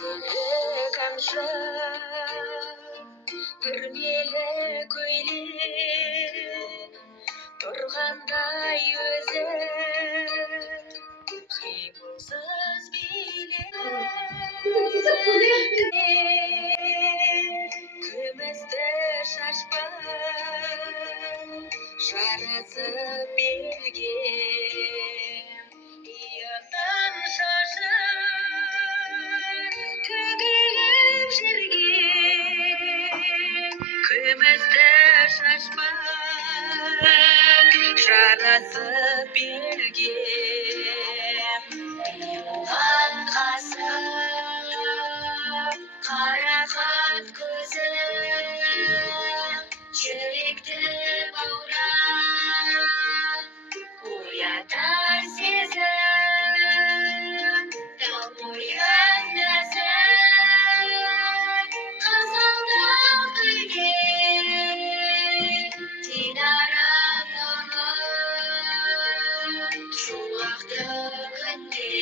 Қамшы бүрмелі көйлек тұрғандай өзі қимылсыз билеп күмісті шашпақ жарасып белге иықтан шашып төгіліп жерге күмісті шашпақ жарасып белге иылған қасы қарақат көзі жүректі баурап оятар сезім тал боян нәзік қызғалдақ гүлге дидарың нұрлы шуақты күнде